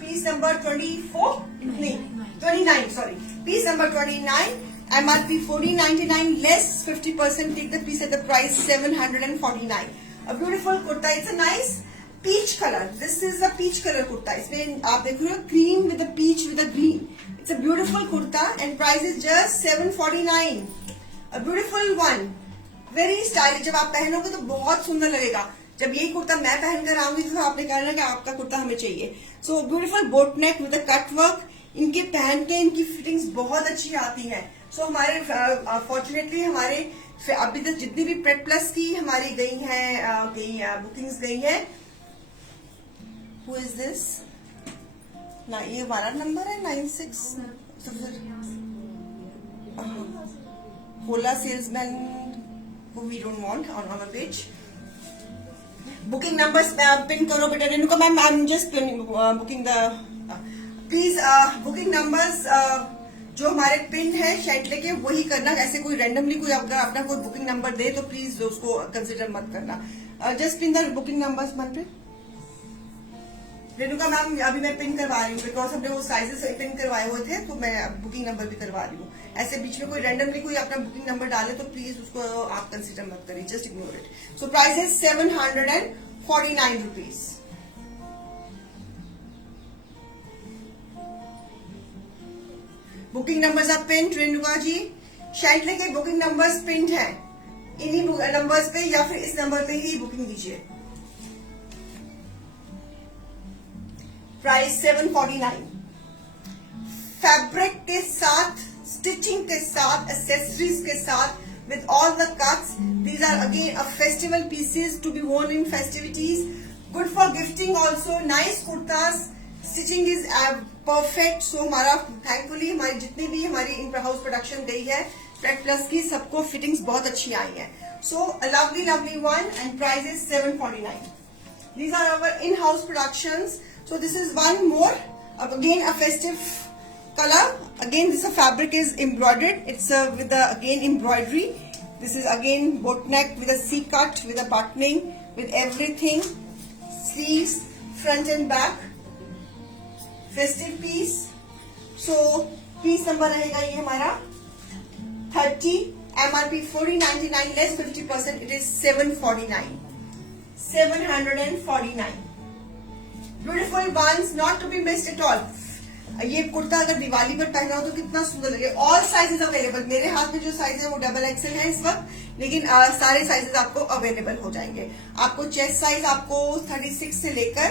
piece number 29 sorry, piece number 29, MRP 14.99 less 50%, take the piece at the price 749. A beautiful kurta, it's a nice peach colour, this is a peach colour kurta, इसमें आप देख रहे हो cream with peach with green, it's a beautiful kurta and price is just 749, a beautiful one, very stylish, जब आप पहनोगे तो बहुत सुंदर लगेगा। जब यही कुर्ता मैं पहनकर आऊंगी तो आपने कहना कि आपका कुर्ता हमें चाहिए। So beautiful boat neck with cut work, इनके पहनते इनकी फिटिंग्स बहुत अच्छी आती हैं। सो हमारे फॉर्चुनेटली हमारे अभी तक जितनी भी प्रेड प्लस की हमारी गई हैं बुकिंग्स गई हैं, हु इज दिस ना, ये हमारा नंबर है 96, तो फिर होला salesman who we don't want on our page. Booking numbers pin करो बेटा Renuka ma'am, I am just booking the please booking numbers जो हमारे पिन है शैटले के वही करना, ऐसे कोई रैंडमली कोई अगर अपना कोई बुकिंग नंबर दे तो प्लीज उसको कंसिडर मत करना। Just pin the booking numbers मन पे रेणुका मैम, अभी मैं पिन करवा रही हूँ बिकॉज हमने वो साइजेस पिन करवाए हुए थे तो मैं अब बुकिंग नंबर भी करवा रही हूँ। ऐसे बीच में कोई रैंडमली कोई अपना बुकिंग नंबर डाले तो प्लीज उसको आप कंसिडर मत करिए, just ignore it. So price is 749 rupees. Booking numbers are pin Renuka ji, शैटले के बुकिंग नंबर्स पिंड है, इन्हीं नंबर्स पे या फिर इस नंबर पे ही बुकिंग दीजिए। प्राइस 749, फैब्रिक के साथ, स्टिचिंग के साथ, एक्सेसरीज के साथ, with all the cuts. These are again a festival pieces to be worn in festivities. Good for gifting also. Nice kurtas. Stitching is perfect. So हमारा thankfully हमारी जितनी भी हमारी इन हाउस प्रोडक्शन गई है प्रेड प्लस की, सबको fittings बहुत अच्छी आई है। So a lovely one and price is 749. These are our in-house productions. So this is one more, again a festive color. Again this fabric is embroidered. It's with the again embroidery. This is again boat neck with a C cut, with a buttoning, with everything. Sleeves, front and back. Festive piece. So piece number रहेगा ये हमारा 30. MRP 40.99 less 50%. It is 749. 749. Beautiful ones, not to be missed at all. ये कुर्ता अगर दिवाली पर पहना हो तो कितना सुंदर लगे। ऑल साइजेस अवेलेबल, मेरे हाथ में जो साइज है वो डबल एक्सएल है इस वक्त, लेकिन सारे साइजेस आपको अवेलेबल हो जाएंगे। आपको चेस्ट साइज आपको 36 से लेकर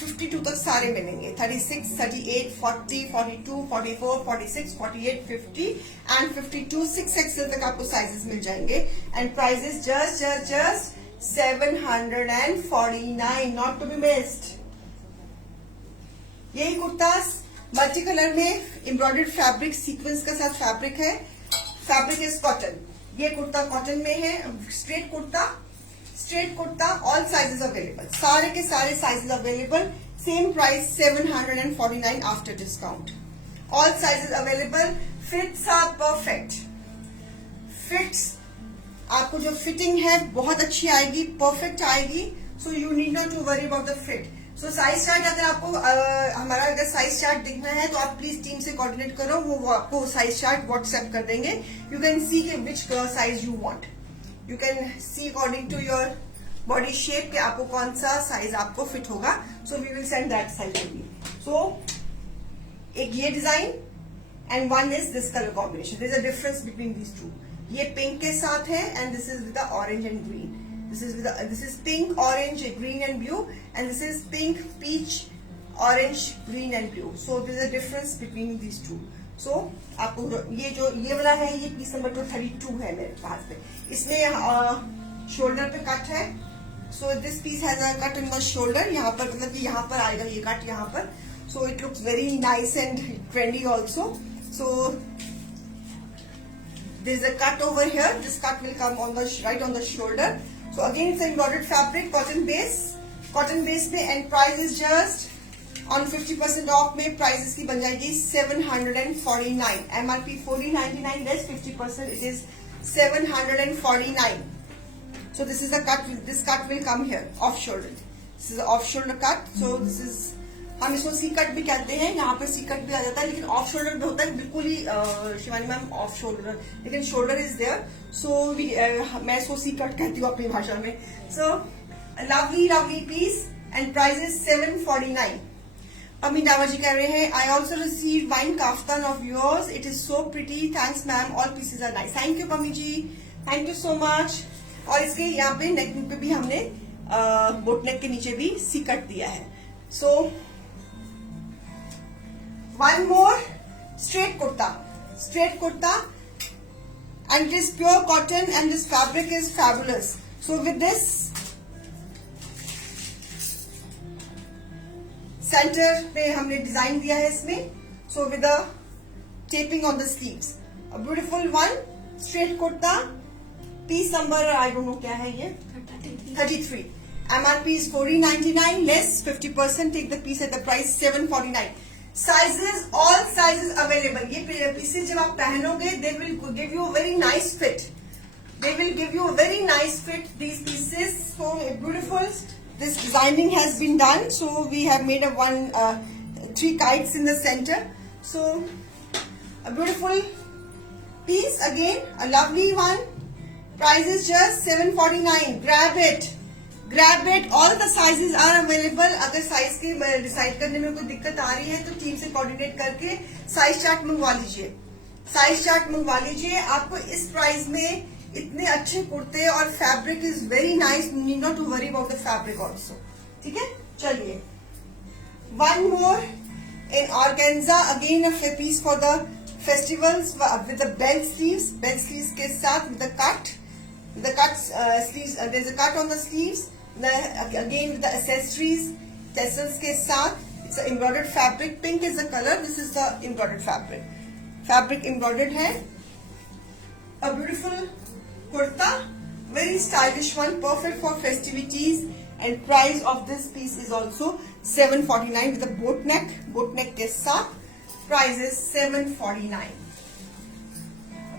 52 तक सारे मिलेंगे। 36, 38, 40, 42, 44, 46, 48, 50 एंड 52 6 एक्सएल तक आपको साइजेस मिल जाएंगे। And prices just 749, not to be missed. यही कुर्ता मल्टी कलर में एम्ब्रॉयडर्ड फैब्रिक सीक्वेंस के साथ फैब्रिक है, फैब्रिक इज कॉटन। ये कुर्ता कॉटन में है, straight kurta, all sizes available, सारे के सारे sizes available, same price 749 after discount. All sizes available, fits are perfect, fits आपको जो फिटिंग है बहुत अच्छी आएगी, परफेक्ट आएगी। So you need not to worry about the fit. So size chart अगर आपको हमारा अगर साइज चार्ट देखना है तो आप प्लीज टीम से कोऑर्डिनेट करो, वो आपको साइज चार्ट व्हाट्सएप कर देंगे। यू कैन सी के which size you want, you can see according to your body shape कि आपको कौन सा साइज आपको फिट होगा। So we will send that size to you. So एक ये design and one is this colour combination, there is a difference between these two. ये pink के साथ है and this is with the orange and green. This is pink, orange, green and blue, and this is pink, peach, orange, green and blue. So there is a difference between these two. So आपको ये वाला है, ये piece number 32 है मेरे पास पे। इसमें shoulder पे कट है। So this piece has a cut in the shoulder. यहाँ पर मतलब कि यहाँ पर आएगा ये कट यहाँ पर। So it looks very nice and trendy also. So there is a cut over here. This cut will come on the right on the shoulder. So again it's embroidered fabric, cotton base पे, and price is just on 50% off में price की बन जाएगी 749। MRP 40.99 less 50%, it is 749. So this is the cut. This cut will come here off shoulder. This is off shoulder cut. So this is, हम इसको C cut भी कहते हैं, यहाँ पे सी कट भी आ जाता है, लेकिन ऑफ शोल्डर में होता है बिल्कुल ही शिवानी मैम ऑफ शोल्डर, लेकिन शोल्डर इज देयर। सो मैं इसको सी कट कहती हूँ अपनी भाषा में। So lovely piece and price is 749। Pammi Dawar ji कह रहे हैं I also receive wine kaftan of yours, it is so pretty, thanks ma'am, all pieces are nice. Thank you Pammi ji, thank you so much. और इसके यहाँ पे नेक पे भी हमने बोट नेक के नीचे भी सी कट दिया है। So one more straight kurta and it is pure cotton and this fabric is fabulous. So with this center पे हमने डिजाइन दिया है इसमें, so with the taping on the sleeves, a beautiful one straight kurta, piece number I don't know क्या है ये 33, MRP is 1499 less 50%, take the piece at the price 749। Sizes, all sizes available. ये pieces जब आप पहनोगे they will give you very nice fit, these pieces so beautiful. This designing has been done, so we have made a 3 kites in the center, so a beautiful piece, again a lovely one, price is just 749। grab it, all the sizes are available। अगर size के decide करने में कोई दिक्कत आ रही है तो team से कोऑर्डिनेट करके साइज चार्ट मंगवा लीजिए। आपको इस प्राइस में इतने अच्छे कुर्ते, और fabric is very nice, need not to worry about the fabric also. ठीक है, चलिए one more in organza, again a piece for the festivals with the belt sleeves के साथ, with the cut sleeves, there's a cut on the sleeves, again with the accessories, tassels के साथ। it's a embroidered fabric, pink is the color, this is the embroidered fabric embroidered है। a beautiful kurta, very stylish one, perfect for festivities, and price of this piece is also 749 with a boat neck के साथ, price is 749।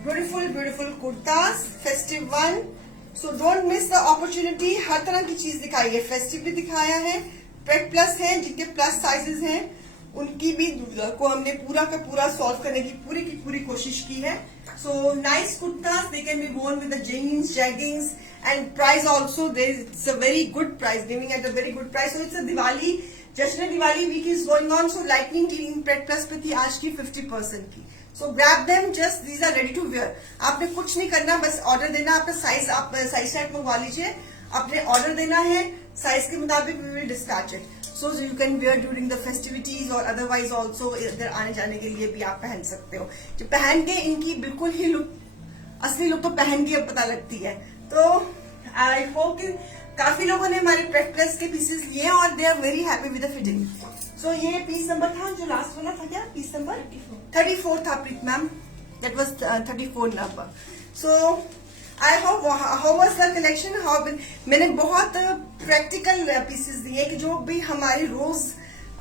beautiful kurtas, festive one, so don't miss the opportunity। हर तरह की चीज दिखाई है, festive भी दिखाया है, पेट प्लस है, जिनके प्लस साइजेस हैं उनकी भी को हमने पूरा का पूरा सॉल्व करने की पूरी कोशिश की है। So nice kurtas, they can be worn with the jeans, jeggings, and price also it's a very good price, giving at a very good price। so it's a Diwali, जश्न Diwali week is going on, so लाइटनिंग क्लीनिंग पेट प्लस पे थी आज की 50% की। So grab them, just these are ready to wear. आपने कुछ नहीं करना, बस ऑर्डर देना, आपका साइज आप साइज चार्ट मंगवा लीजिए, आपने ऑर्डर देना है, साइज के मुताबिक we will dispatch it, so you can wear during the festivities, और अदरवाइज ऑल्सो इधर आने जाने के लिए भी आप पहन सकते हो। जो पहन के इनकी बिल्कुल ही लुक, असली लुक तो पहन के पता लगती है। तो आई होप कि काफी लोगों ने हमारे पेट प्लस के पीसेस लिए और they are very happy with the fitting. So ये पीस नंबर था जो लास्ट वाला था, क्या पीस नंबर 34 था Preet ma'am, that was 34 number. So I hope how was the collection. मैंने बहुत प्रैक्टिकल पीसेस दिए कि जो भी हमारे रोज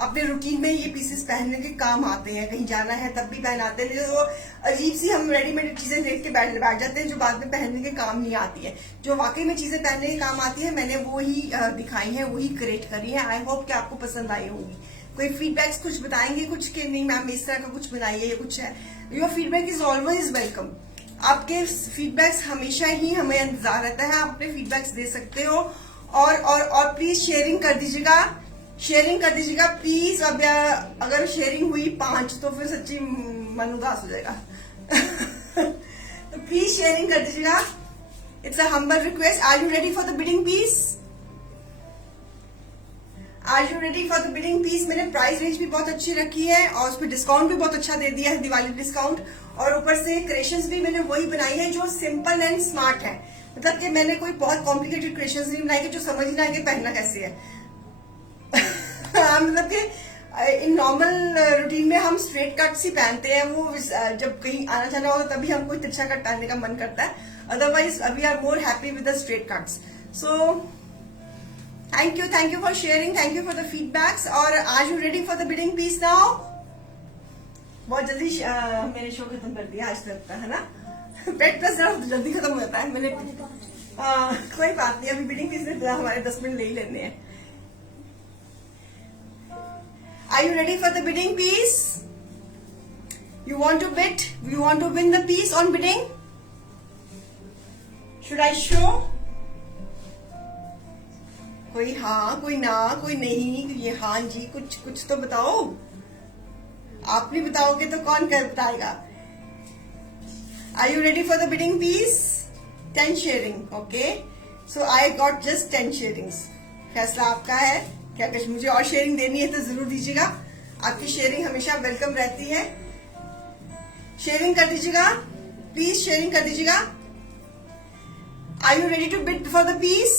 अपने रूटीन में ये पीसेस पहनने के काम आते हैं, कहीं जाना है तब भी पहनाते हैं। वो अजीब सी हम रेडीमेड चीजें देख के बैठ जाते हैं जो बाद में पहनने के काम नहीं आती है। जो वाकई में चीजें पहनने के काम आती है मैंने वो ही दिखाई है, वही क्रिएट करी है। आई होप कि आपको पसंद आई होंगी। कोई फीडबैक्स कुछ बताएंगे, कुछ कि नहीं मैम इस तरह का कुछ बनाइए, ये कुछ है, your feedback is always welcome. आपके फीडबैक्स हमेशा ही हमें इंतजार रहता है, आप अपने फीडबैक्स दे सकते हो। और प्लीज शेयरिंग कर दीजिएगा प्लीज। अब अगर शेयरिंग हुई 5 तो फिर सच्ची मन उदास हो जाएगा। तो प्लीज शेयरिंग कर दीजिएगा, it's a humble request. Are you ready for the bidding piece? मैंने प्राइस रेंज भी बहुत अच्छी रखी है और उसमें डिस्काउंट भी बहुत अच्छा दे दिया है, दिवाली डिस्काउंट। और ऊपर से क्रिएशंस भी मैंने वही बनाई है जो सिंपल एंड स्मार्ट है। मतलब कि मैंने कोई बहुत कॉम्प्लिकेटेड क्रिएशंस नहीं बनाई कि जो समझ ना आए पहनना कैसे है। मतलब कि इन नॉर्मल रूटीन में हम स्ट्रेट कट्स ही पहनते हैं, वो जब कहीं आना जाना होगा तभी हमको तिरछा कट पहनने का मन करता है, otherwise we are more happy with the straight cuts. So thank you for sharing, thank you for the feedbacks. और are you ready for the bidding piece now? बहुत जल्दी मैंने शो खत्म कर दिया आज लगता है ना। पेट प्लस जल्दी खत्म हो जाता है। मैंने कोई बात नहीं, अभी बिडिंग पीस में हमारे 10 मिनट ले ही लेने हैं। Are you ready for the bidding piece? You want to bid? You want to win the piece on bidding? Should I show? कोई हाँ, कोई ना, कोई नहीं, ये हाँ जी, कुछ तो बताओ। आप नहीं बताओगे तो कौन कर बताएगा? Are you ready for the bidding piece? 10 sharing, okay? So I got just 10 sharings. फैसला आपका है कि अगर मुझे और शेयरिंग देनी है तो जरूर दीजिएगा। आपकी शेयरिंग हमेशा वेलकम रहती है। शेयरिंग कर दीजिएगा, प्लीज शेयरिंग कर दीजिएगा। Are you ready to bid for the piece?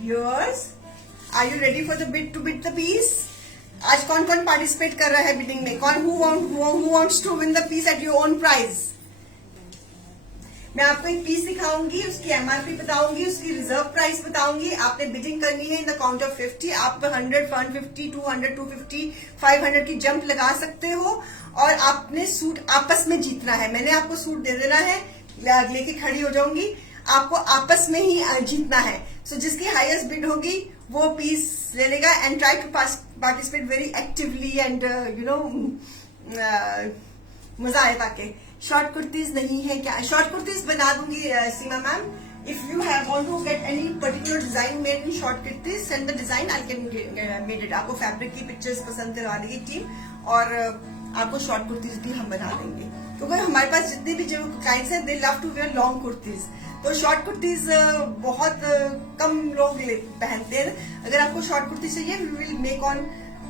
Viewers, are you ready for the bid to bid the piece? आज कौन कौन पार्टिसिपेट कर रहा है बिडिंग में? कौन who wants to win the piece at your own price? मैं आपको एक पीस दिखाऊंगी, उसकी एमआरपी बताऊंगी, उसकी रिजर्व प्राइस बताऊंगी। आपने बिडिंग करनी है इन द काउंट ऑफ 50। आप 100, 150, 200, 250, 500 की जंप लगा सकते हो और आपने सूट आपस में जीतना है। मैंने आपको सूट दे देना है, लेके खड़ी हो जाऊंगी, आपको आपस में ही जीतना है। सो जिसकी हाईएस्ट बिड होगी वो पीस ले लेगा। And try to participate very actively and मजा आए ताकि। शॉर्ट कुर्तीज नहीं है क्या? शॉर्ट कुर्तीज बना दूंगी Seema ma'am. If you have want to get any particular design made in short kurtis, send the design, I can made it. आपको फैब्रिक की पिक्चर्स पसंद करवा देगी टीम और आपको शॉर्ट कुर्तीज भी हम बना देंगे, क्योंकि हमारे पास जितने भी जो क्लाइंट्स हैं they love to wear long kurtis. तो शॉर्ट कुर्तीज बहुत कम लोग पहनते हैं। अगर आपको शॉर्ट कुर्ती चाहिए, we will make on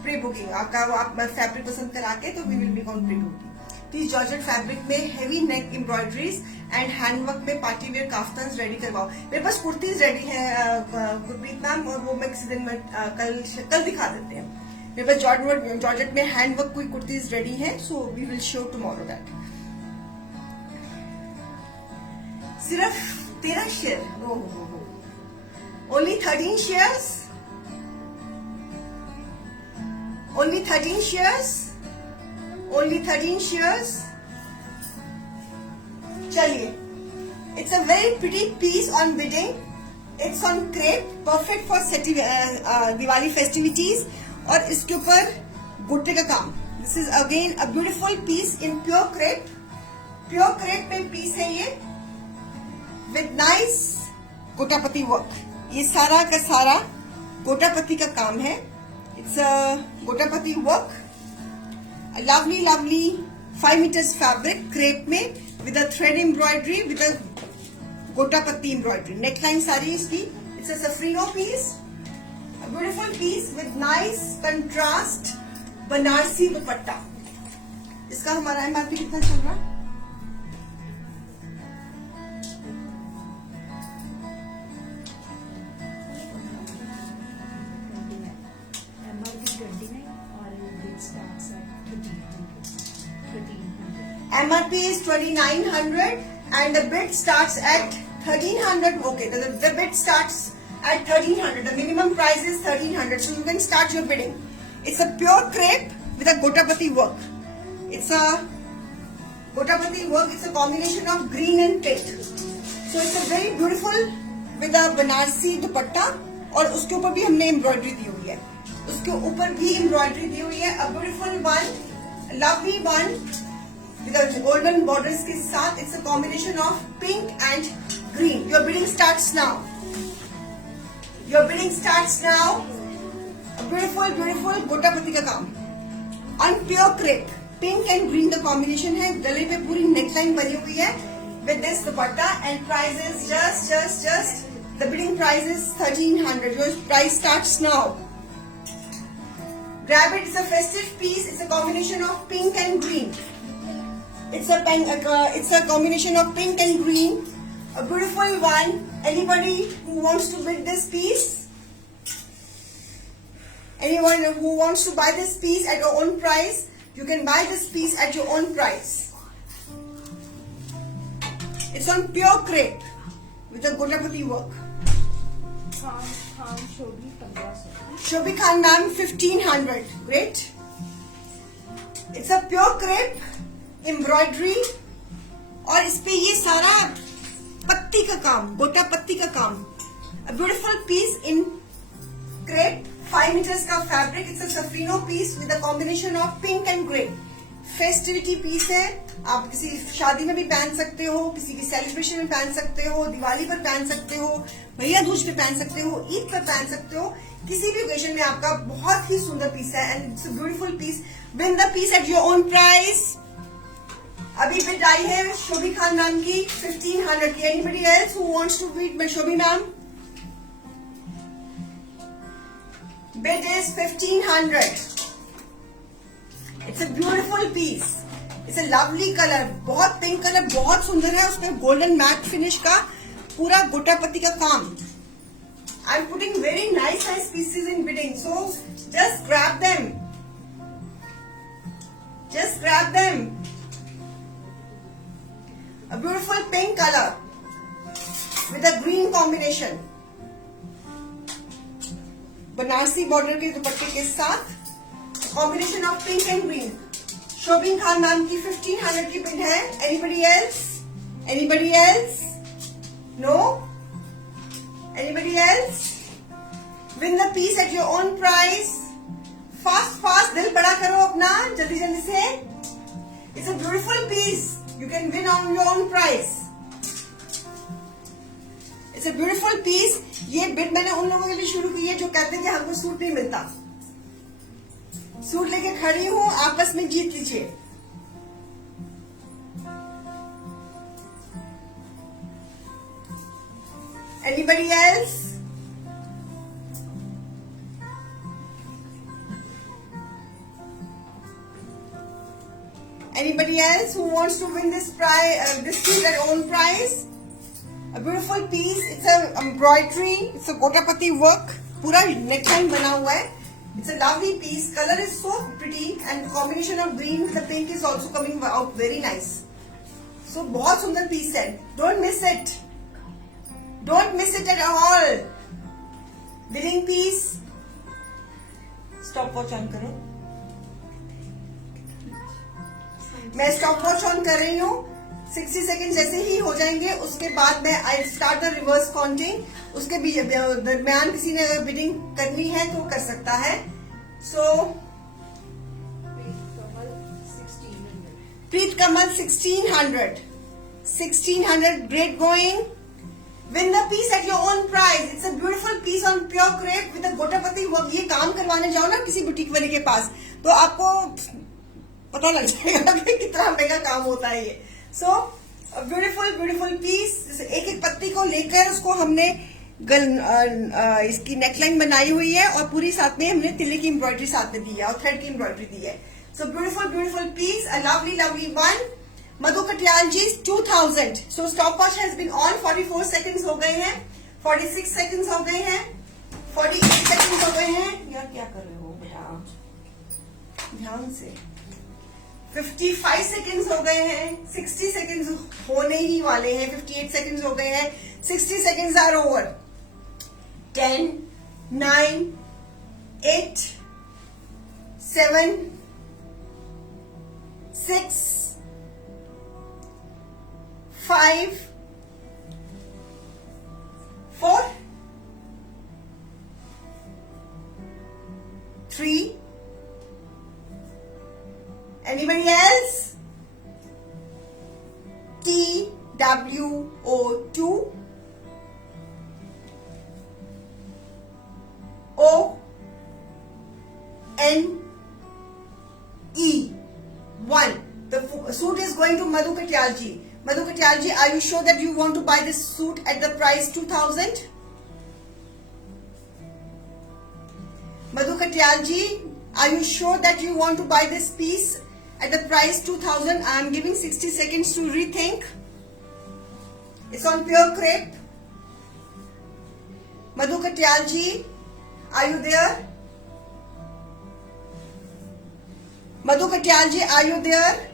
pre booking. आपका आप फैब्रिक पसंद करा के तो we will make on pre booking. Please georgette fabric में heavy neck embroideries and handwork में पार्टी वेयर काफ्तान्स रेडी करवाओ। मेरे पास कुर्तीज रेडी है गुरप्रीत मैम, और वो मैं किसी दिन में कल दिखा देते हैं। मेरे पास जॉर्जेट में हैंडवर्क कोई कुर्तीज रेडी है, so we will show tomorrow that. सिर्फ 13 share, only 13 shares, only 13 shares, only 13 shares. चलिए, it's a very pretty piece on bidding. It's on crepe, perfect for Diwali festivities. और इसके ऊपर बुट्टे का काम। This is again a beautiful piece in pure crepe. Pure crepe में piece है ये, विद नाइस गोटापति वर्क। ये सारा का सारा गोटापति का काम है। It's a gota patti work, lovely lovely 5 metres fabric crepe में with a thread embroidery, with a gota patti embroidery. Neckline सारी इसकी। इट्स अ सफरीनो piece, a beautiful piece with nice contrast Banarasi dupatta. इसका हमारा एमआरपी कितना चल रहा है? MRP is 2900 and the bid starts at 1300. Okay, the bid starts at 1300. The minimum price is 1300, so you can start your bidding. It's a pure crepe with a gotapati work. It's a gotapati work. It's a combination of green and pink. So it's a very beautiful with a Banarasi दुपट्टा, और उसके ऊपर भी हमने embroidery दी हुई है। उसके ऊपर भी एम्ब्रॉयडरी दी हुई है। A beautiful one, lovely one with a golden borders के साथ। It's a combination of pink and green. Your bidding starts now. Your bidding starts now. A beautiful, beautiful gota patti का काम on pure crepe, pink and green का combination है। गले पे पूरी neckline बनी हुई है with this dupatta, and price is just the bidding price is 1300. Your price starts now. Grab it. It's a festive piece. It's a combination of pink and green. It's a combination of pink and green. A beautiful one. Anybody who wants to bid this piece? Anyone who wants to buy this piece at your own price? You can buy this piece at your own price. It's on pure crepe with a gotapati work. Shobhi Khan ma'am, 1500. Great. It's a pure crepe embroidery, और इस पे ये सारा पत्ती का काम, गोटा पत्ती का काम। A beautiful piece in crepe, 5 meters का fabric. It's a safrino piece with a combination of pink and grey. Festivity piece है, आप किसी शादी में भी पहन सकते हो, किसी की सेलिब्रेशन में पहन सकते हो, दिवाली पर पहन सकते हो, भैया दूज पे पहन सकते हो, ईद पर पहन सकते हो, किसी भी ओकेजन में आपका बहुत ही सुंदर पीस है and it's a beautiful piece. Win the piece at your own price. अभी बिड आई है शोभी खान मैम की 1500 की. Anybody else who wants to beat Shobhi ma'am? Bid is 1500. It's a beautiful piece. It's a lovely color. बहुत pink colour, बहुत सुंदर है. उसमें गोल्डन मैट फिनिश का पूरा गोटा पत्ती का काम. I'm putting very nice pieces in bidding. So just grab them. Just grab them. A beautiful pink color with a green combination. Banarasi border के दुपट्टे के साथ combination of pink and green. Shobhi Khan ma'am की 1500 की बिड है. Anybody else? Anybody else? No? Anybody else? Win the piece at your own price. Fast fast दिल बड़ा करो अपना, जल्दी जल्दी से. It's a beautiful piece. You can win on your own price. It's a beautiful piece. ये bid मैंने उन लोगों के लिए शुरू की है जो कहते हैं कि हमको सूट नहीं मिलता. सूट लेके खड़ी हूं, आपस में जीत लीजिए. Anybody else? Anybody else who wants to win this prize, this suit at own price? A beautiful piece. It's a embroidery. It's a gotapati work. पूरा neckline बना हुआ है. It's a lovely piece. Color is so pretty and combination of green with the pink is also coming out very nice. So बहुत सुंदर piece है. Don't miss it. Don't miss it at all. Bidding piece. Stop watch on करो. मैं stop watch on कर रही हूँ. 60 second जैसे ही हो जाएंगे उसके बाद मैं I start the reverse counting. उसके दरमियान किसी ने अगर बिडिंग करनी है तो कर सकता है. So Preet Kamal 1600. 1600. Great going. Win the piece at your own price. It's a beautiful piece on pure crepe with gota patti work. ये काम करवाने जाओ ना किसी बुटीक वाले के पास तो आपको पता लग जाएगा कि कितना महंगा काम होता है ये. So beautiful beautiful piece. एक एक पत्ती को लेकर उसको हमने इसकी नेकलाइन बनाई हुई है और पूरी साथ में हमने तिल्ले की एम्ब्रॉयडरी साथ में दी है और थ्रेड की एम्ब्रॉयडरी दी है. So beautiful beautiful piece. A lovely lovely one. Madhu Katiyal ji 2000. So stopwatch has been on. 44 seconds हो गए हैं. 46 सेकेंड्स हो गए हैं. 48 सेकेंड्स हो गए हैं. यार क्या कर रहे हो बेटा, ध्यान से. 55 सेकेंड्स हो गए हैं. 60 सेकेंड्स होने ही वाले हैं. 58 सेकेंड्स हो गए हैं. 60 seconds are over. 10, 9, 8, 7, 6, 5, 4, 3. Anybody else? TWO2 ONE. The suit is going to Madhu Katyal ji. Madhu Katyal ji, are you sure that you want to buy this suit at the price 2000? Madhu Katyal ji, are you sure that you want to buy this piece at the price 2000? I am giving 60 seconds to rethink. It's on pure crepe. Madhu Katyal ji, are you there? Madhu Katyal ji, are you there?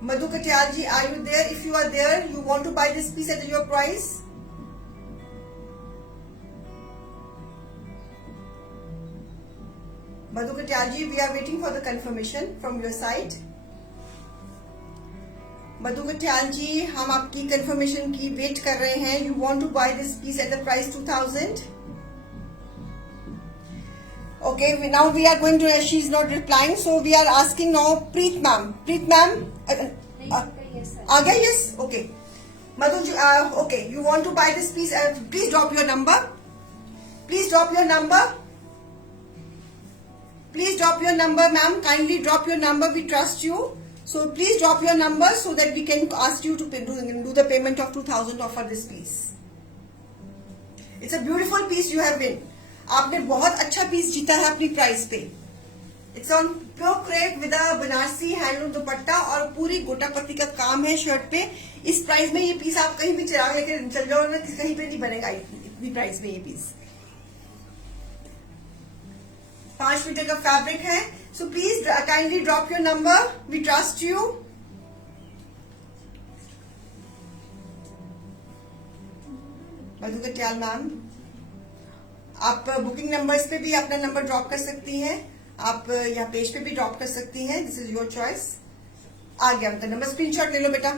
Madhu Katyal ji, are you there? If you are there, you want to buy this piece at your price? Madhu Katyal ji, we are waiting for the confirmation from your side. Madhu Katyal ji, हम आपकी confirmation की wait कर रहे हैं. You want to buy this piece at the price 2000? Okay, now we are going to, she's not replying, so we are asking now Preet ma'am. Preet ma'am, आ गया? Yes, okay. Madhu ji, okay, you want to buy this piece? Please drop your number. Please drop your number. Please drop your number, ma'am. Kindly drop your number. We trust you. So please drop your number so that we can ask you to do the payment of 2000 for this piece. It's a beautiful piece you have win. आपने बहुत अच्छा piece जीता है अपनी price पे. It's on pure crepe with a Banarasi handloom दुपट्टा और पूरी गोटापत्ती का काम है शर्ट पे. इस प्राइस में ये पीस आप कहीं भी चिराग लेके चल जाओ, कहीं पे नहीं बनेगा इतनी प्राइस में ये पीस. 5 मीटर का फैब्रिक है. So please kindly drop your number. We trust you. Madhu Katiyal ma'am, आप बुकिंग नंबर्स पे भी अपना नंबर ड्रॉप कर सकती हैं. आप यहाँ पेज पे भी ड्रॉप कर सकती हैं. This is your choice. आ गया आपका नंबर. स्क्रीनशॉट ले लो बेटा.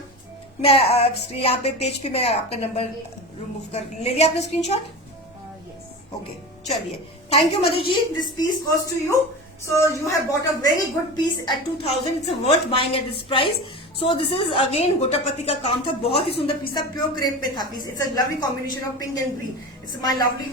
मैं यहाँ पे पेज पे मैं आपका नंबर रिमूव कर ले लिया आपने स्क्रीनशॉट. ओके, चलिए. Thank you Madhu ji. This piece goes to you. So you have bought a very good piece at 2000. It's worth buying at this price. So this is again gota patti का काम था. बहुत ही सुंदर पीस था. प्योर क्रेप पे था piece. It's a lovely combination of pink and green. It's my lovely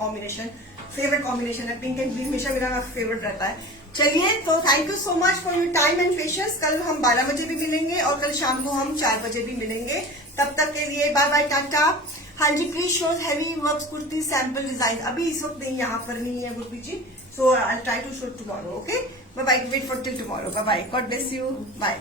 combination. Favorite combination है. Pink and green हमेशा मेरा favorite रहता है. चलिए, तो thank you so much for your time and patience. कल हम 12 बजे भी मिलेंगे और कल शाम को हम 4 बजे भी मिलेंगे. तब तक के लिए बाय बाय, टाटा. हाँ जी, please show heavy work kurti sample design. अभी इस वक्त नहीं, यहाँ पर नहीं है गुरप्रीत जी. So I'll try to show tomorrow. Okay. Bye bye. Wait for till tomorrow. Bye bye. God bless you. Bye.